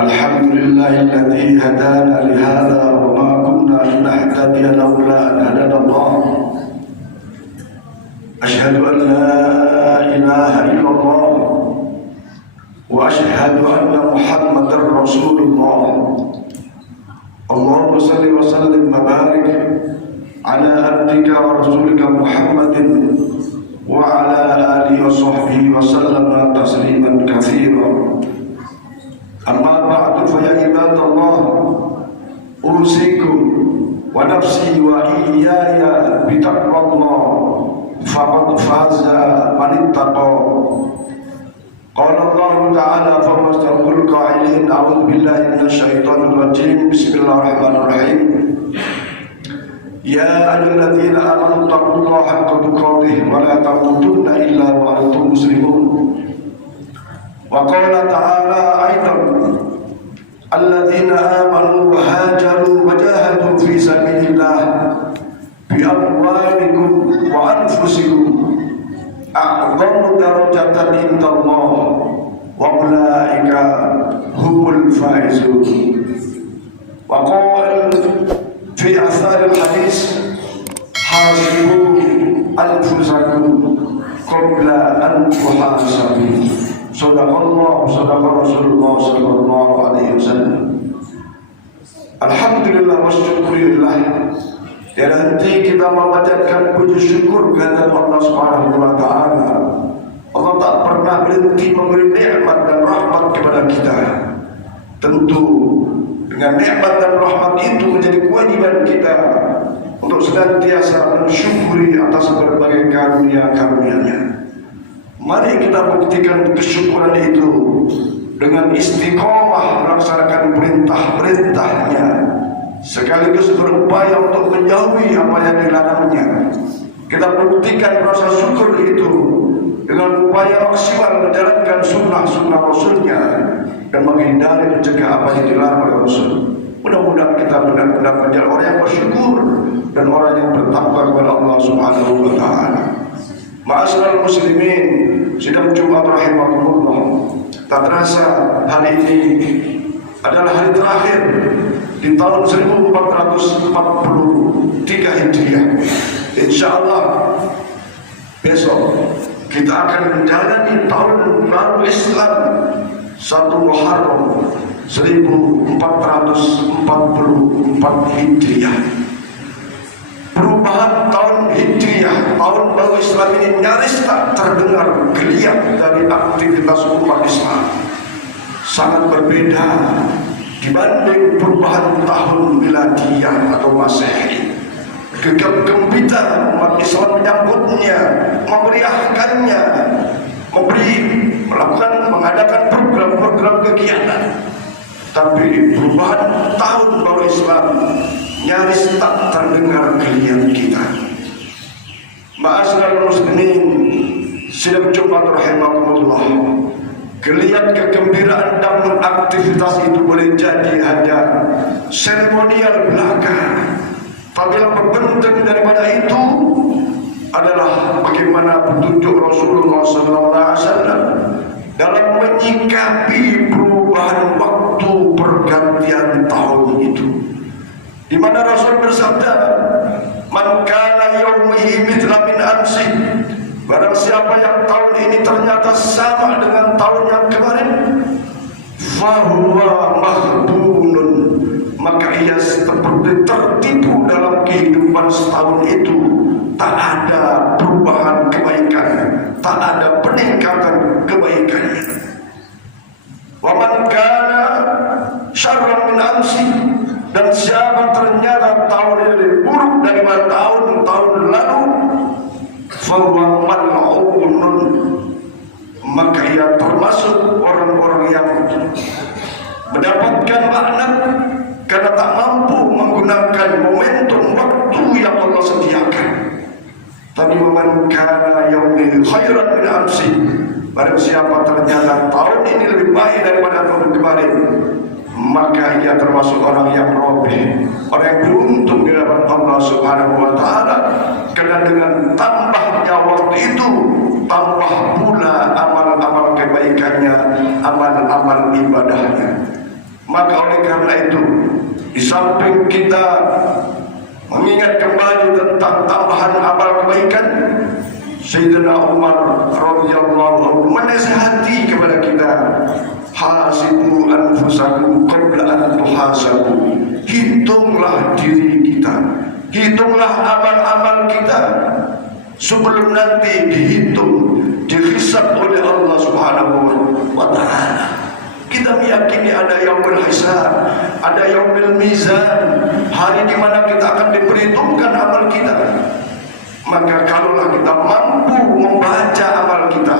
Alhamdulillahilladzi hadana lihadza wa ma kunna linahtadiya laula an hadana Allah. Asyhadu an la ilaha illallah wa asyhadu anna Muhammadar Rasulullah. Allahumma shalli wa sallim wa barik ala abdika wa rasulika Muhammadin wa ala alihi wa sahbihi wa sallama tasliman katsiran. Amma ba'du, fa ya ibadallah, usikum wa nafsi wa iyaya bi taqwallah, faqad faza man ittaqa. Qala Allah ta'ala fa mastaqul qa'ilin a'udzu billahi minasy syaithanir rajim. Bismillahirrahmanirrahim. Ya ayyuhalladzina amanu taqullaha haqqa tuqatih wa la tamutunna illa wa antum muslimun. Wa qala ta'ala aidan alladzina amanu wa hajaru wa jahadu fi sabilillah bi amwalikum wa anfusikum a'zamu darajatan indallah wa ulaika humul faizun. Wa qala fi athar al-hadis hasibu anfusakum qabla an tuhasabu. Sadaqallah, sadaqa Rasulullah sallallahu alaihi wasallam. Alhamdulillah wa syukurillah. Tiada henti kita memanjatkan puji syukur kepada Allah Subhanahu wa taala. Allah tak pernah berhenti memberi nikmat dan rahmat kepada kita. Tentu dengan nikmat dan rahmat itu menjadi kewajiban kita untuk senantiasa mensyukuri atas berbagai karunia-karunia-Nya. Mari kita buktikan kesyukuran itu dengan istiqomah melaksanakan perintah-perintahnya, sekaligus berupaya untuk menjauhi apa yang dilarangnya. Kita buktikan rasa syukur itu dengan upaya maksimal menjalankan sunnah-sunnah Rasulnya dan menghindari mencegah apa yang dilarang oleh Rasul. Mudah-mudahan kita benar-benar menjadi orang yang bersyukur dan orang yang bertakwa kepada Allah Subhanahu wa taala. Ma'asyiral muslimin, sidang Jumat rahimakumullah. Tak terasa hari ini adalah hari terakhir di tahun 1443 Hijriah. Insyaallah besok kita akan menjalani tahun baru Islam 1 Muharram 1444 Hijriah. Perubahan tahun Hijriah, tahun baru Islam ini nyaris tak terdengar geliat dari aktivitas umat Islam. Sangat berbeda dibanding perubahan tahun Miladiyah atau Masehi. Gegap gempita umat Islam menyambutnya, memeriahkannya, mengadakan program-program kegiatan. Tapi perubahan tahun baru Islam nyaris tak terdengar geliat kita. Ma'asyiral muslimin, sidang Jumat rahimakumullah. Geliat kegembiraan dan aktivitas itu boleh jadi hanya seremonial belaka. Tapi yang berbentuk daripada itu adalah bagaimana petunjuk Rasulullah SAW dalam menyikapi perubahan waktu pergantian tahun itu, di mana Rasul bersabda, "Man kana yaumihi mithla min amsi." Barang siapa yang tahun ini ternyata sama dengan tahun yang kemarin, fahuwa mahbunun, maka ia seperti tertipu dalam kehidupan setahun itu. Tak ada perubahan kebaikan, tak ada peningkatan kebaikannya. Wa man kana syarran min amsi, dan siapa ternyata tahun ini lebih buruk daripada tahun-tahun lalu, fahuwa mal'unun, maka ia termasuk orang-orang yang mendapatkan laknat karena tak mampu menggunakan momentum waktu yang Allah sediakan. Tapi man kana yaumi khairan min amsi, barang siapa ternyata tahun ini lebih baik daripada tahun kemarin, maka ia termasuk orang yang robeh, orang yang beruntung di hadapan Allah Subhanahu wa taala. Karena dengan tambahnya waktu itu, tambah pula amal-amal kebaikan kebaikannya, amal-amal ibadahnya. Maka oleh karena itu, di samping kita mengingat kembali tentang tambahan amal kebaikan, Sayyidina Umar radhiyallahu anhu menasihati kepada kita, hasibu anfusakum qabla an tuhasabu. Hitunglah diri kita, hitunglah amal-amal kita sebelum nanti dihitung, dihisab oleh Allah Subhanahu wa taala. Kita meyakini ada yaumul hisab, ada yaumul mizan, hari di mana kita akan diperhitungkan amal kita. Maka kalaulah kita mampu membaca amal kita,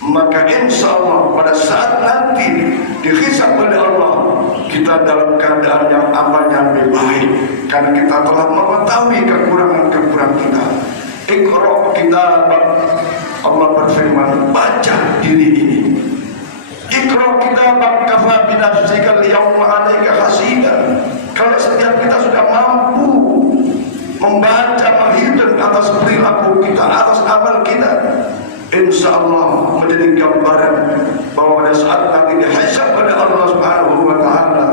maka insya Allah pada saat nanti dihisab oleh Allah, kita dalam keadaan yang aman, yang lebih baik, karena kita telah mengetahui kekurangan-kekurangan kita. Iqra kitabak, Allah berfirman, baca diri ini. Iqra kitabak kafa binafsika al-yawma 'alaika hasiba. Kalau setiap kita sudah mampu membaca, menghitung atas perilaku kita, atas amal kita, insya Allah menjadi gambaran bahwa pada saat nanti dihisab oleh Allah Subhanahu wa taala,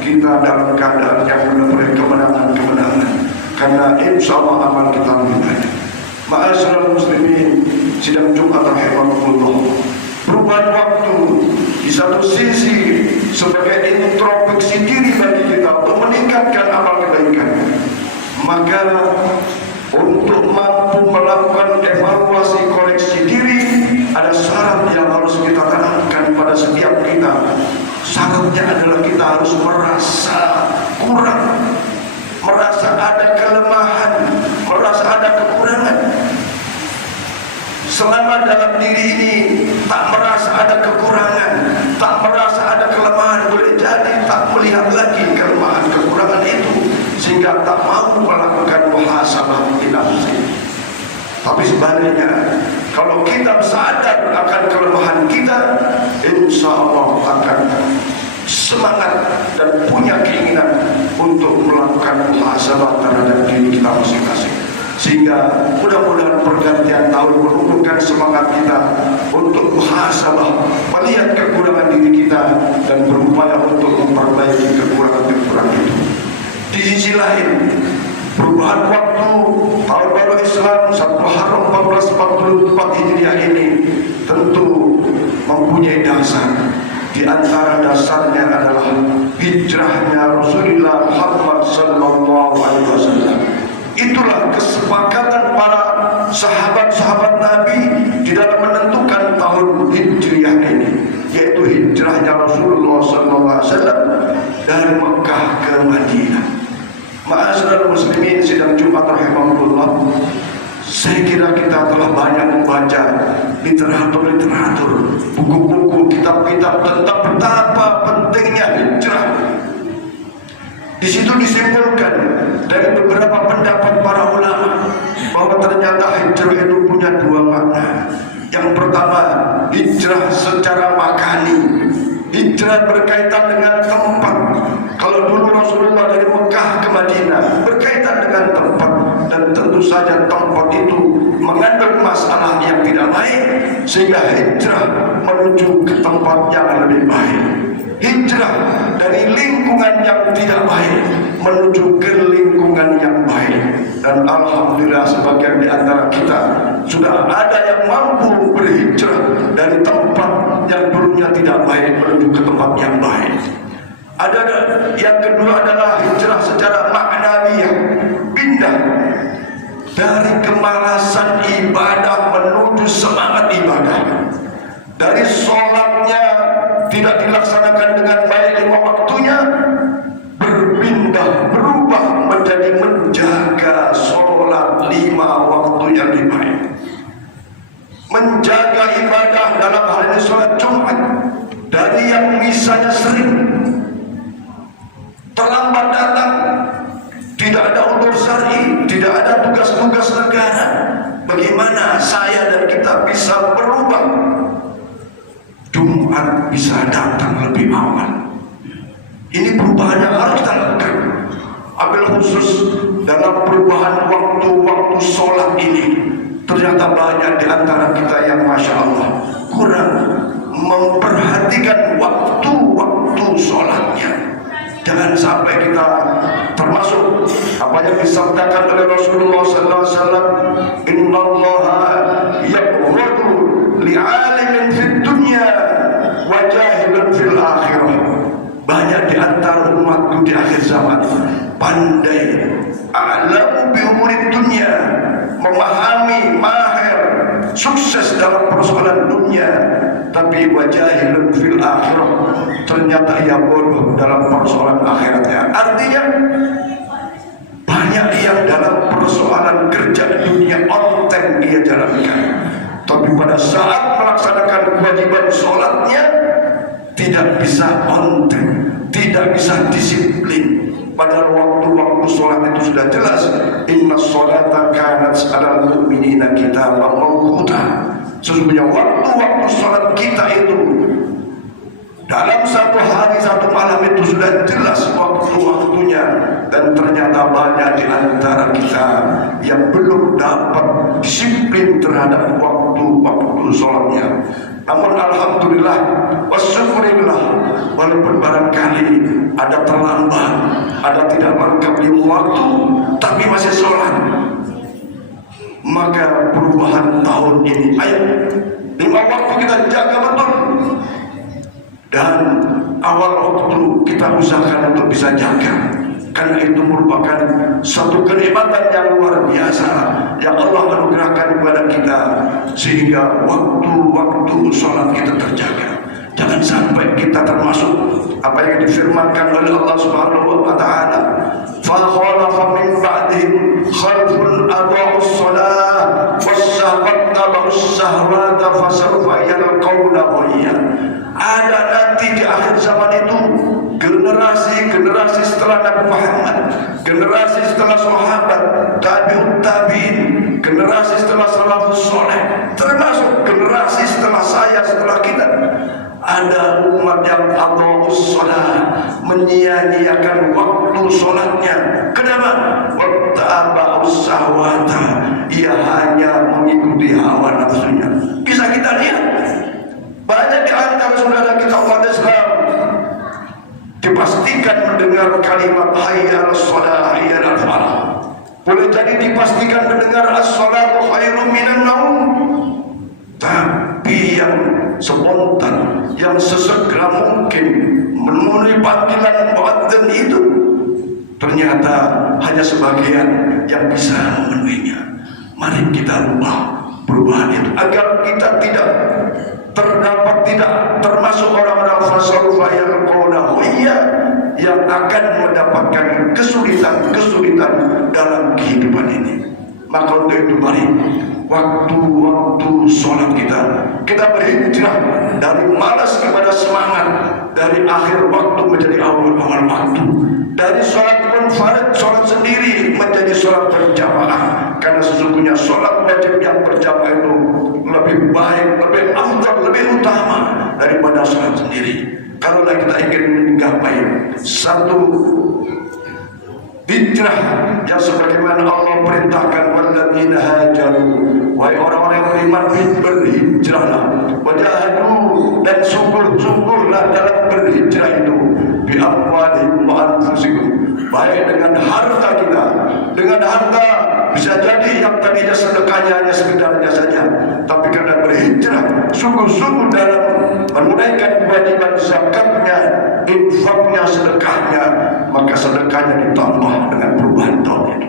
kita dalam keadaan yang menemui kemenangan-kemenangan, karena insya Allah amal kita lebih banyak. Ma'asyiral muslimin, sidang Jumat rahimakumullah, perubahan waktu di satu sisi sebagai introspeksi diri bagi kita untuk meningkatkan amal kebaikan. Maka untuk mampu melakukan evaluasi koreksi diri, ada syarat yang harus kita tanamkan pada setiap kita. Syaratnya adalah kita harus merasa kurang, merasa ada kelemahan, merasa ada kekurangan. Selama dalam diri ini tak merasa ada kekurangan, tak merasa ada kelemahan, boleh jadi tak melihat lagi kelemahan kekurangan itu, sehingga tak mau melakukan muhasabah nafsi. Tapi sebaliknya, kalau kita sadar akan kelemahan kita, insya Allah akan semangat dan punya keinginan untuk melakukan muhasabah terhadap diri kita masing-masing. Sehingga mudah-mudahan pergantian tahun menumbuhkan semangat kita untuk muhasabah, melihat kekurangan diri kita dan berupaya untuk memperbaiki kekurangan-kekurangan itu. Di sisi lain, perubahan waktu tahun baru Islam 1 Muharram 1444 Hijriah ini tentu mempunyai dasar. Di antara dasarnya adalah hijrahnya Rasulullah Muhammad sallallahu alaihi wasallam. Itulah kesepakatan para sahabat-sahabat Nabi di dalam menentukan tahun Hijriah ini, yaitu hijrahnya Rasulullah sallallahu alaihi wasallam dari Mekah ke Madinah. Ma'asyiral muslimin sidang Jumat rahimahullah, saya kira kita telah banyak membaca literatur, buku-buku, kitab-kitab tentang betapa pentingnya hijrah. Di situ disimpulkan dari beberapa pendapat para ulama bahwa ternyata hijrah itu punya dua makna. Yang pertama, hijrah secara makani, hijrah berkaitan dengan tempat. Kalau dulu Rasulullah dari Mekah ke Madinah berkaitan dengan tempat, dan tentu saja tempat itu mengandung masalah yang tidak baik, sehingga hijrah menuju ke tempat yang lebih baik. Hijrah dari lingkungan yang tidak baik menuju ke lingkungan yang baik. Dan alhamdulillah sebagian di antara kita sudah ada yang mampu berhijrah dari tempat yang dulunya tidak baik menuju ke tempat yang baik. Ada yang kedua adalah hijrah secara maknawiyah, pindah dari kemalasan ibadah menuju semangat ibadah. Dari sholatnya tidak dilaksanakan dengan baik 5 waktunya, berubah menjadi menjaga sholat 5 waktu yang lebih baik, menjaga ibadah dalam hal ini sholat Jumat, dari yang misalnya sering terlambat datang, tidak ada udzur syar'i, tidak ada tugas-tugas negara, bagaimana saya dan kita bisa berubah? Jumat bisa datang lebih awal. Ini perubahan yang harus kita lakukan. Ambil khusus dalam perubahan waktu-waktu sholat ini, ternyata banyak di antara kita yang masya Allah kurang Apa yang disabdakan oleh Rasulullah sallallahu alaihi wasallam, innallaha yabghadu li'alimin fid dunya wa jahilun fil akhirah. Banyak di antara umatku di akhir zaman pandai a'lamu bi umurid dunya, memahami, mahir, sukses dalam persoalan dunia, tapi wajahilun fil akhirah, ternyata ia bodoh dalam persoalan akhiratnya. Artinya banyak yang dalam persoalan kerja dunia konten dia jalankan, tapi pada saat melaksanakan kewajiban sholatnya tidak bisa konten, tidak bisa disiplin. Padahal waktu-waktu sholat itu sudah jelas, inna sholata kanat 'alal mu'minina kitaban mawquta. Sesungguhnya waktu-waktu sholat kita itu dalam satu hari satu malam itu sudah jelas waktu-waktunya, dan ternyata banyak di antara kita yang belum dapat disiplin terhadap waktu-waktu sholatnya. Namun alhamdulillah wasyukurillah, walaupun barangkali ada terlambat, ada tidak lengkap di waktu, tapi masih sholat, maka perubahan tahun ini, ayo 5 waktu kita jaga betul, dan awal waktu kita usahakan untuk bisa jaga, karena itu merupakan satu kenikmatan yang luar biasa yang Allah anugerahkan kepada kita, sehingga waktu-waktu sholat kita terjaga. Jangan sampai kita termasuk apa yang difirmankan oleh Allah Subhanahu wa taala, fa khalafa min ba'dihim khalfun adaa'us shalah was shahwata fasawfa yalqawna ghayya. Ada nanti di akhir zaman itu generasi setelah Nabi Muhammad, generasi setelah sahabat, tabi'ut tabi'in, generasi setelah salafus saleh, termasuk generasi setelah saya, setelah kita. Ada umat yang adaa'us shalah, menyia-nyiakan waktu sholatnya. Kenapa? Wattaba'us shahwata, ia hanya mengikuti hawa nafsunya. Bisa kita lihat banyak di antara saudara kita umat Islam dipastikan mendengar kalimat hayya 'alas shalah, hayya 'alal falah. Boleh jadi dipastikan mendengar as-shalatu khairum minan naum, tapi yang spontan, yang sesegera mungkin memenuhi panggilan muadzin itu ternyata hanya sebagian yang bisa memenuhinya. Mari kita ubah perubahan itu agar kita tidak termasuk orang-orang fasawfa yalqawna ghayya yang akan mendapatkan kesulitan dalam kehidupan ini. Maka untuk itu mari waktu-waktu sholat kita berhijrah dari malas kepada semangat, dari akhir waktu menjadi awal waktu, dari sholat munfarid, sholat sendiri menjadi sholat berjamaah. Karena sesungguhnya sholat wajib yang berjamaah itu lebih baik, lebih afdal, lebih utama daripada sholat sendiri. Kalau kita ingin menggapai satu hijrah yang sebagaimana Allah perintahkan, walladzina hajaru, wahai orang-orang yang beriman, berhijrahlah, wajahadu, dan sungguh-sungguhlah dalam berhijrah itu, bi amwalihim wa anfusikum, baik dengan harta kita, dengan harta bisa jadi yang tadinya sedekahnya hanya sekedarnya saja, tapi karena berhijrah sungguh-sungguh dalam menunaikan kewajiban zakatnya, infaknya, sedekahnya, maka sedekahnya ditambah dengan perubahan tahun itu.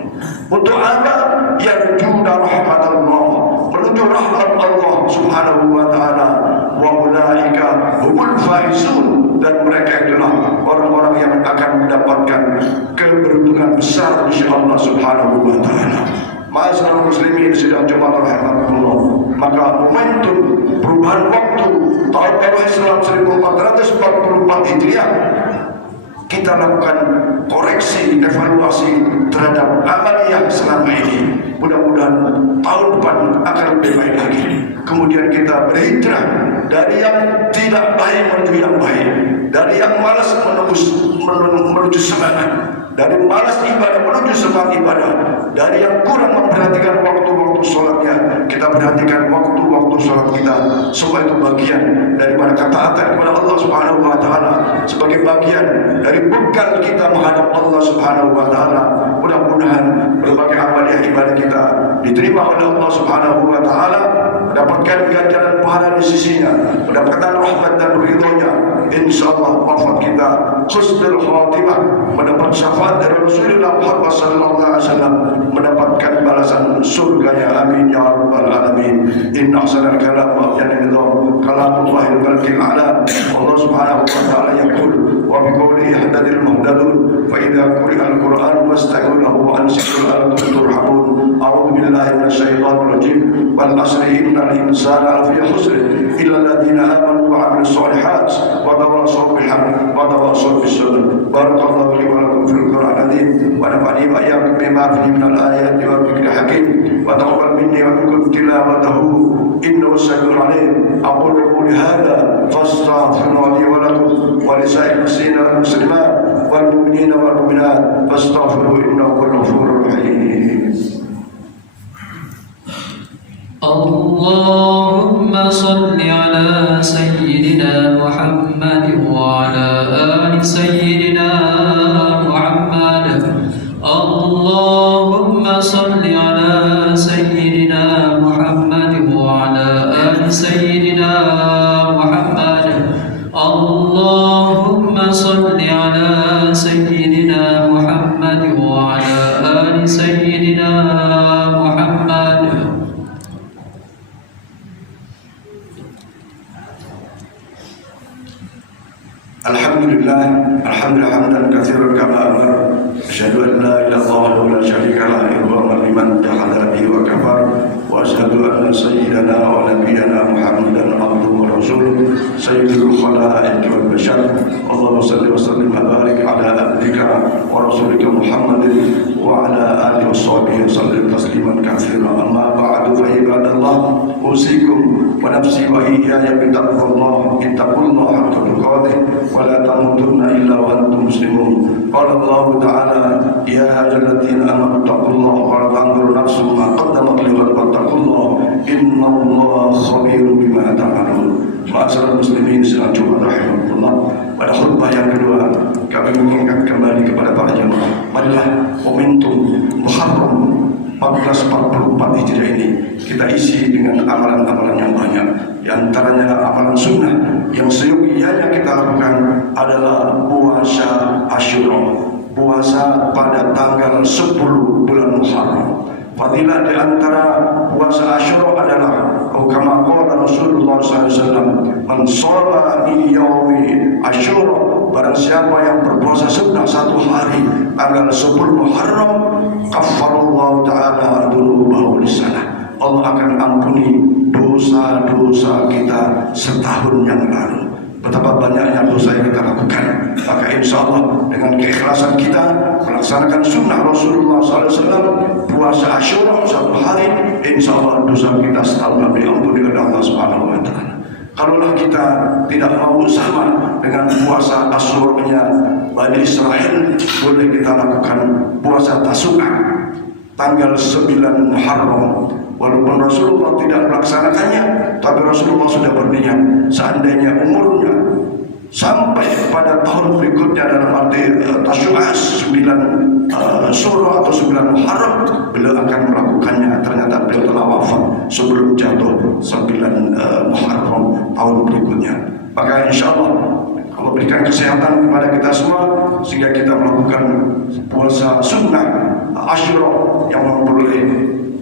Untuk apa? Yarjuna rahmatullah, menuju rahmat Allah Subhanahu wa taala. Wa ulaika humul faizun, dan mereka itulah orang-orang yang akan mendapatkan keberuntungan besar insyaallah Subhanahu wa taala. Ma'asyiral muslimin sidang jemaah rahimakumullah, maka momentum perubahan waktu tahun baru Islam 1444 Hijriah, kita lakukan koreksi, evaluasi terhadap amaliyah selama ini. Mudah-mudahan tahun depan akan lebih baik lagi. Kemudian kita berhijrah dari yang tidak baik menuju yang baik, dari yang malas menuju semangat, dari malas ibadah menuju semangat ibadah, dari yang kurang memperhatikan waktu-waktu sholatnya, kita perhatikan waktu-waktu sholat kita. Semua itu bagian daripada ketaatan kepada Allah Subhanahu wa taala, sebagai bagian dari bekal kita menghadap Allah Subhanahu wa taala. mudah-mudahan berbagai amal ibadah kita diterima oleh Allah Subhanahu wa taala, mendapatkan ganjaran pahala di sisinya, mendapatkan rahmat dan ridhonya. Insyaallah wafat kita husnul khatimah, mendapat syafaat dari Rasulullah Muhammad sallallahu alaihi wasallam, mendapatkan balasan surganya. Amin ya rabbal alamin. Inna ahsanal kalam wa ahsanal nizam kalamullahil barakil ala. Allah Subhanahu wa taala yaqul wa bi qawli yahtadil muhtadun fa idza quri'al qur'an fasta'inu lahu wa ansitu la'allakum turhamun. A'udzu billahi minasyaitonir rajim. Wal 'asri innal insana lafi khusr illa alladziina aamanu wa 'amilus shalihat wa tawassaw bil haqqi wa tawassaw bis sabr. Barakallahu li wa lakum fil Qur'anil 'azim wa nafa'ani wa iyyakum bima fihi minal ayati wa dzikril hakim wa taqabbal minni wa minkum tilawatahu innahu samii'un 'aliim. Aqulu qawli hadza fastaghfiru li wa lakum wa li sa'iril muslimina wal muslimat wal mu'minina wal mu'minat fastaghfiruhu innahu huwal ghafurur rahim. Allahumma salli ala sayyidina Muhammad wa ala ali sayyidina Muhammad. Allahumma salli ala sayyidina Muhammad wa ala ali sayyidina Muhammad. Allahumma salli ala sayyidina Muhammad wa ala ali sayyidina Muhammad. Alhamdulillah hamdan katsiran kama amar. Asyhadu an la ilaha illallah wa la syarika lah ikraman liman jahada bihi wa kafar. Wa asyhadu anna sayyidana wa nabiyyana Muhammadan abduhu wa rasuluh sayyidul khalaiqi wal bashar. Allahumma shalli wa sallim wa barik ala abdika wa rasulika Muhammadin wa ala alihi wa sahbihi sallim tasliman katsiran. Amma ba'du fa ibadallah, usikum wa nafsi wa iyaya bi taqwallah. Ittaqullaha haqqa tuqatih wa la tamutunna illa wa antum muslimun. Qala Allah ta'ala ya ayyuhalladzina amanu taqullaha wa la tanzur nafsun ma qaddamat lighad wattaqullaha innallaha khabirun bima ta'malun. Ma'asyiral muslimin sedang Jumat rahimahullah. Pada khutbah yang kedua kami mengingat kembali kepada para jemaah, marilah momentum Muharram 1444 Hijriah ini kita isi dengan amalan-amalan yang banyak. Di antaranya amalan sunnah yang seyogianya kita lakukan adalah puasa Asyura, puasa pada tanggal 10 bulan Muharram. Fadilah di antara puasa Asyura adalah kama qala Rasulullah SAW, man shoma fi yaumi Asyura, barang siapa yang berpuasa sunnah satu hari tanggal 10 Muharram, kaffarallahu ta'ala dunubahu lisanah. Allah akan ampuni dosa-dosa kita setahun yang lalu. Betapa banyaknya dosa yang kita lakukan. Maka insya Allah dengan keikhlasan kita melaksanakan sunnah Rasulullah SAW, puasa Asyura satu hari, insya Allah dosa kita setahun diampuni oleh Allah Subhanahu wa taala. Kalaulah kita tidak mau sama dengan puasa Asyura-nya Bani Israel, boleh kita lakukan puasa Tasu'a tanggal 9 Muharram. Walaupun Rasulullah tidak melaksanakannya, tapi Rasulullah sudah berniat seandainya umurnya sampai pada tahun berikutnya, dalam arti Tasu'a 9 surah atau 9 Muharram, beliau akan melakukannya. Ternyata beliau telah wafat sebelum jatuh 9 Muharram tahun berikutnya. Maka insya Allah Allah berikan kesehatan kepada kita semua sehingga kita melakukan puasa sunnah Asyura yang memperoleh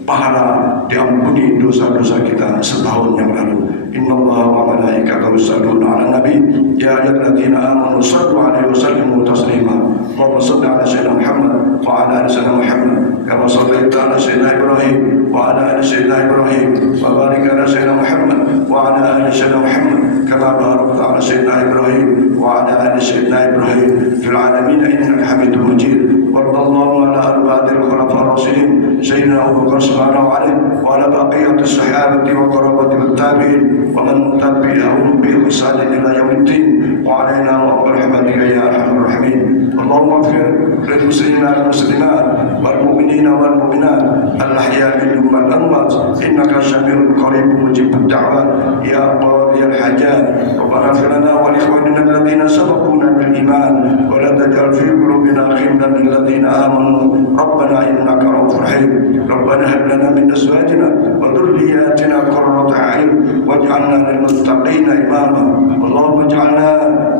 pahala diampuni dosa-dosa kita setahun yang lalu. Innallaha wa malaikatahu yusholluna 'alan nabi ya ayyuhalladzina amanu shallu 'alaihi wa sallimu taslima. Allahumma shalli 'ala sayyidina Muhammad wa 'ala ali sayyidina Muhammad kama shallaita 'ala sayyidina Ibrahim wa 'ala ali sayyidina Ibrahim wa barik 'ala sayyidina Muhammad wa 'ala ali sayyidina Muhammad kama barakta 'ala sayyidina Ibrahim wa 'ala ali sayyidina Ibrahim fil 'alamin innaka Hamidum Majid. Warḍallahu 'ala arba'il khulafa'ir rasyidin sayyidina Abu Bakar sallallahu alaihi wa ala baqiyatis sahabati wa qarabati wat tabi'in wa man tabi'ahum bi ihsan ila yaumiddin wa 'alaina wa rahmatika ya arhamar rahimin. Allahumma ighfir lil muslimina wal muslimat wal mu'minina wal mu'minat al ahya'i minhum wal amwat innaka sami'un qaribun mujibud da'wat ya qadiyal hajat. Rabbana ighfir lana wa li ikhwanina alladhina sabaquna bil iman wa la تجعل في قلوبنا غلا للذين آمنوا ربنا إنك رؤوف رحيم ربنا هب لنا من أزواجنا وذرياتنا قرة أعين واجعلنا للمتقين إماما اللهم اجعلنا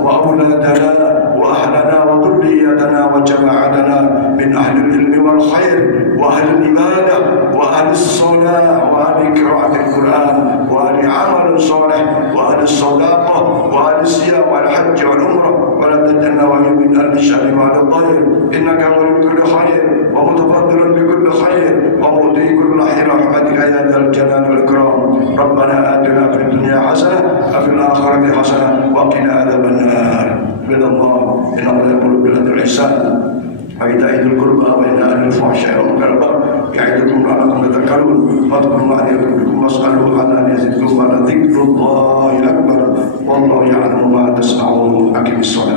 وأولادنا وأهلنا وذريتنا وجماعتنا من أهل العلم والخير وأهل العبادة وأهل الصلاة وأهل قراءة القرآن وأهل عمل صالح وأهل الصداقة وأهل الصيام والحج والعمرة ولا تجعلنا ولي من أهل الشر وأهل الضير إنك ولي كل خير ومتفضل بكل خير ومؤتي كل خير رحمتك يا ذا الجلال والإكرام ربنا آتنا في الدنيا حسنة وفي الآخرة حسنة وقنا عذاب النار عباد الله إن الله يأمر بالعدل والإحسان وإيتاء ذي القربى وينهى عن الفحشاء والمنكر والبغي يعظكم لعلكم تذكرون فاذكروا الله يذكركم واسألوه أن يزدكم ولذكر الله أكبر والله يعلم ما تصنعون أقم الصلاة